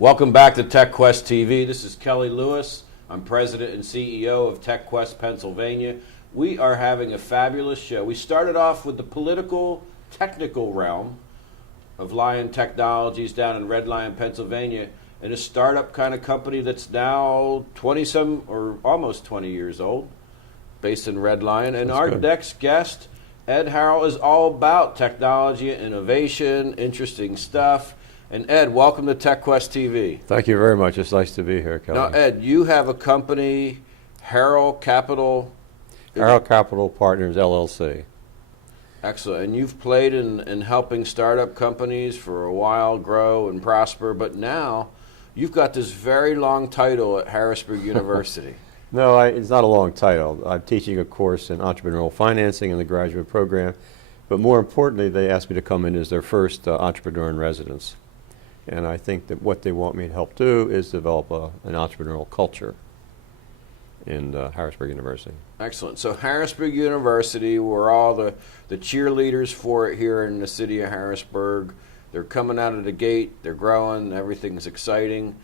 Welcome back to TechQuest TV. This is Kelly Lewis. I'm President and CEO of TechQuest Pennsylvania. We are having a fabulous show. We started off with the political, technical realm of Lion Technologies down in Red Lion, Pennsylvania, and a startup kind of company that's now 20-some or almost 20 years old, based in Red Lion. And our next guest, Ed Harrell, is all about technology, innovation, interesting stuff. And Ed, welcome to TechQuest TV. Thank you very much. It's nice to be here, Kelly. Now, Ed, you have a company, Harrell Capital. Harrell Partners, LLC. Excellent. And you've played in helping startup companies for a while grow and prosper, but now you've got this very long title at Harrisburg University. No, it's not a long title. I'm teaching a course in entrepreneurial financing in the graduate program, but more importantly, they asked me to come in as their first entrepreneur in residence. And I think that what they want me to help do is develop an entrepreneurial culture in Harrisburg University. Excellent. So Harrisburg University, we're all the cheerleaders for it here in the city of Harrisburg. They're coming out of the gate, they're growing, everything's exciting.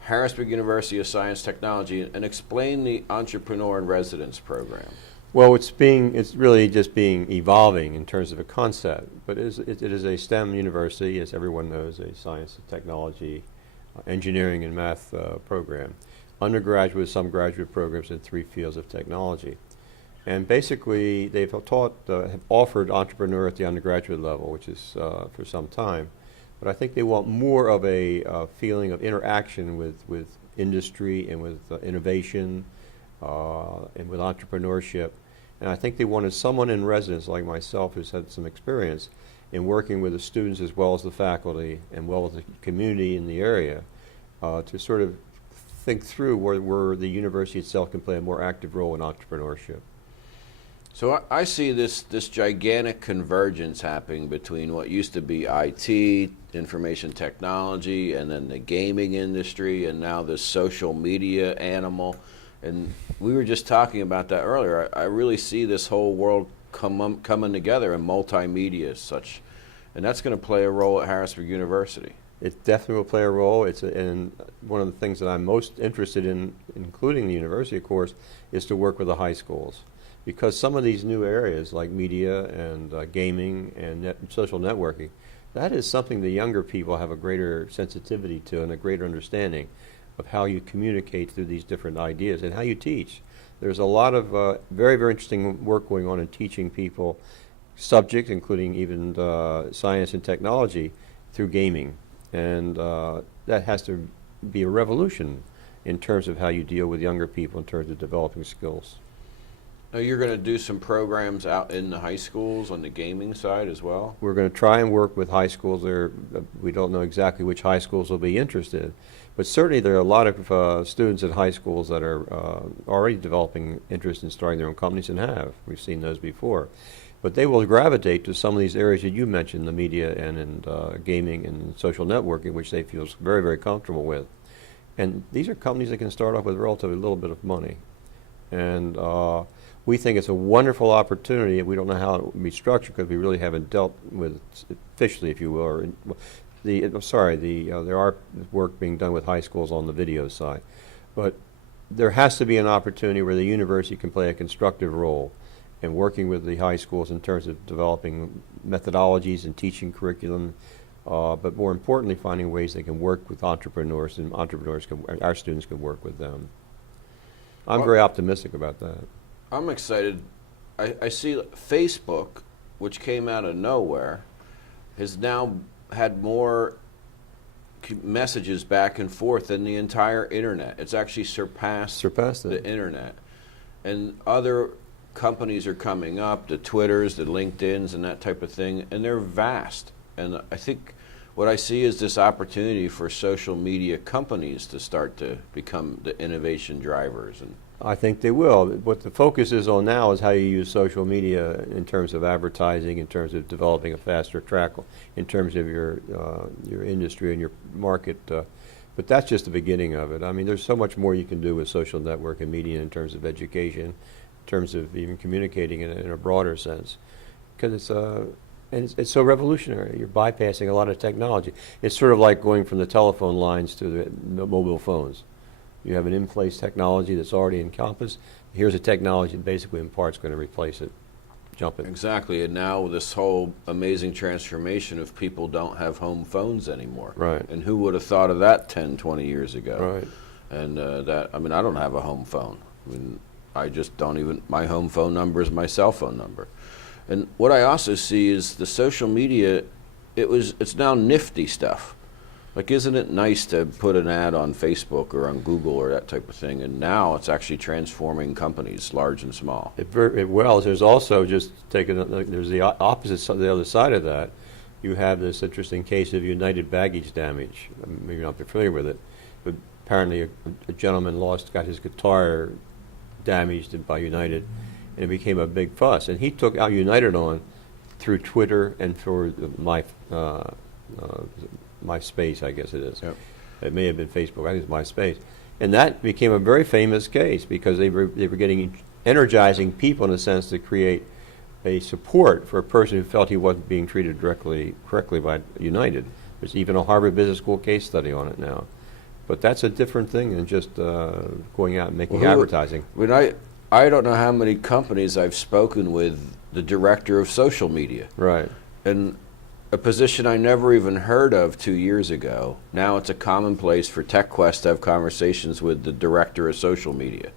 Harrisburg University of Science Technology, and explain the Entrepreneur in Residence program. Well, it's really just evolving in terms of a concept, but it is a STEM university, as everyone knows, a science and technology, engineering and math program. Undergraduate, some graduate programs in 3 fields of technology. And basically, they've have offered entrepreneur at the undergraduate level, which is for some time. But I think they want more of a feeling of interaction with industry and with innovation and with entrepreneurship. And I think they wanted someone in residence like myself who's had some experience in working with the students as well as the faculty and well as the community in the area to sort of think through where the university itself can play a more active role in entrepreneurship. So I see this gigantic convergence happening between what used to be IT, information technology, and then the gaming industry, and now this social media animal. And we were just talking about that earlier. I really see this whole world coming together in multimedia as such. And that's going to play a role at Harrisburg University. It definitely will play a role. And one of the things that I'm most interested in, including the university, of course, is to work with the high schools. Because some of these new areas like media and gaming and social networking, that is something the younger people have a greater sensitivity to and a greater understanding of how you communicate through these different ideas and how you teach. There's a lot of very, very interesting work going on in teaching people subjects, including even science and technology, through gaming. And that has to be a revolution in terms of how you deal with younger people in terms of developing skills. Now you're going to do some programs out in the high schools on the gaming side as well? We're going to try and work with high schools. We don't know exactly which high schools will be interested, but certainly there are a lot of students at high schools that are already developing interest in starting their own companies and have. We've seen those before. But they will gravitate to some of these areas that you mentioned, the media and in gaming and social networking, which they feel very, very comfortable with. And these are companies that can start off with relatively little bit of money. And we think it's a wonderful opportunity. We don't know how it will be structured because we really haven't dealt with it officially, if you will. Or there are work being done with high schools on the video side. But there has to be an opportunity where the university can play a constructive role in working with the high schools in terms of developing methodologies and teaching curriculum, but more importantly, finding ways they can work with entrepreneurs, and our students can work with them. I'm very optimistic about that. I'm excited. I see Facebook, which came out of nowhere, has now had more messages back and forth than the entire internet. It's actually surpassed the internet. And other companies are coming up, the Twitters, the LinkedIns, and that type of thing, and they're vast. And I think what I see is this opportunity for social media companies to start to become the innovation drivers. And I think they will. What the focus is on now is how you use social media in terms of advertising, in terms of developing a faster track, in terms of your industry and your market. But that's just the beginning of it. I mean, there's so much more you can do with social network and media in terms of education, in terms of even communicating in a broader sense. Because And it's so revolutionary. You're bypassing a lot of technology. It's sort of like going from the telephone lines to the mobile phones. You have an in-place technology that's already encompassed. Here's a technology that basically in part's going to replace it. Jump it. Exactly, and now this whole amazing transformation of people don't have home phones anymore. Right. And who would have thought of that 10, 20 years ago? Right. And I don't have a home phone. I mean, I just don't even, my home phone number is my cell phone number. And what I also see is the social media, it's now nifty stuff. Like, isn't it nice to put an ad on Facebook or on Google or that type of thing? And now it's actually transforming companies, large and small. There's also there's the opposite, the other side of that. You have this interesting case of United baggage damage. Maybe you're not familiar with it, but apparently a gentleman got his guitar damaged by United, and it became a big fuss. And he took out United on through Twitter and for MySpace, I guess it is. Yep. It may have been Facebook. I think it's MySpace. And that became a very famous case because they were getting energizing people in a sense to create a support for a person who felt he wasn't being treated correctly by United. There's even a Harvard Business School case study on it now. But that's a different thing than just going out and making advertising. I don't know how many companies I've spoken with the director of social media. Right. And a position I never even heard of 2 years ago. Now it's a commonplace for TechQuest to have conversations with the director of social media,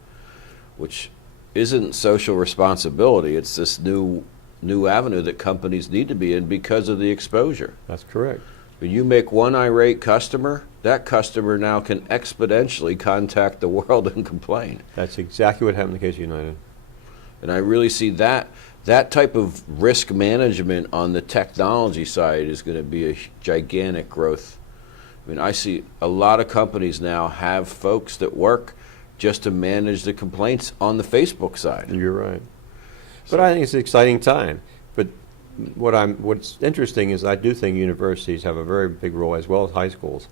which isn't social responsibility. It's this new avenue that companies need to be in because of the exposure. That's correct. When you make one irate customer, that customer now can exponentially contact the world and complain. That's exactly what happened in the case of United. And I really see that type of risk management on the technology side is going to be a gigantic growth. I mean, I see a lot of companies now have folks that work just to manage the complaints on the Facebook side. You're right. But I think it's an exciting time. But what's interesting is I do think universities have a very big role, as well as high schools,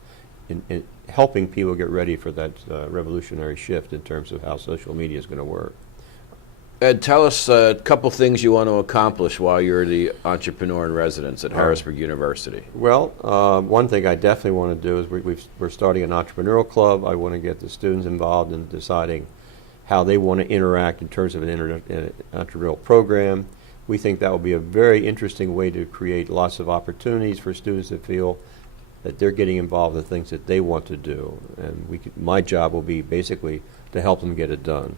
in helping people get ready for that revolutionary shift in terms of how social media is going to work. Ed, tell us a couple things you want to accomplish while you're the entrepreneur in residence at Harrisburg University. Well, one thing I definitely want to do is we're starting an entrepreneurial club. I want to get the students involved in deciding how they want to interact in terms of an entrepreneurial program. We think that will be a very interesting way to create lots of opportunities for students to feel that they're getting involved in things that they want to do. And my job will be basically to help them get it done.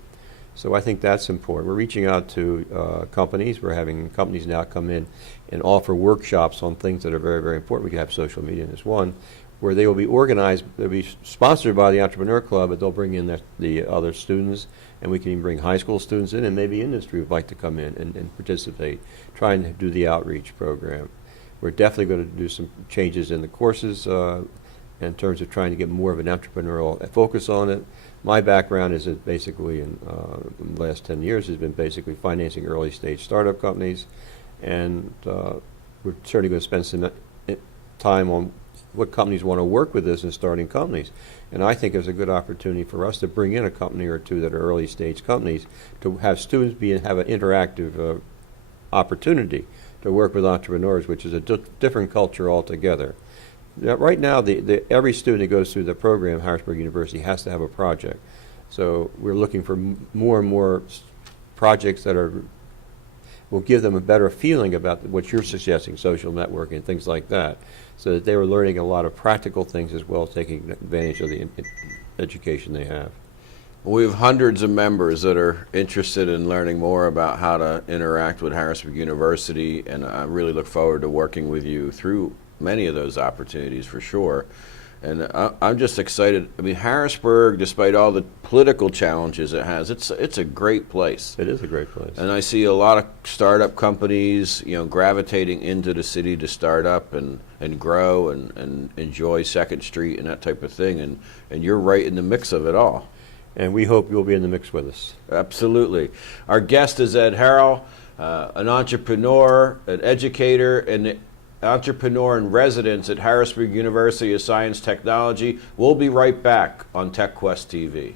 So I think that's important. We're reaching out to companies. We're having companies now come in and offer workshops on things that are very, very important. We could have social media as one, where they will be organized. They'll be sponsored by the Entrepreneur Club, but they'll bring in the other students, and we can even bring high school students in, and maybe industry would like to come in and participate, trying to do the outreach program. We're definitely going to do some changes in the courses in terms of trying to get more of an entrepreneurial focus on it. My background is basically in the last 10 years has been basically financing early stage startup companies, and we're certainly going to spend some time on what companies want to work with us in starting companies. And I think there's a good opportunity for us to bring in a company or two that are early stage companies to have students have an interactive opportunity to work with entrepreneurs, which is a different culture altogether. Now, right now, every student that goes through the program at Harrisburg University has to have a project. So we're looking for more and more projects that will give them a better feeling about what you're suggesting, social networking and things like that, so that they were learning a lot of practical things as well as taking advantage of the education they have. We have hundreds of members that are interested in learning more about how to interact with Harrisburg University, and I really look forward to working with you through many of those opportunities for sure. And I'm just excited. I mean, Harrisburg, despite all the political challenges it has, it's a great place. It is a great place. And I see a lot of startup companies, gravitating into the city to start up and grow and enjoy Second Street and that type of thing. And you're right in the mix of it all. And we hope you'll be in the mix with us. Absolutely. Our guest is Ed Harrell, an entrepreneur, an educator, and entrepreneur in residence at Harrisburg University of Science Technology. We'll be right back on TechQuest TV.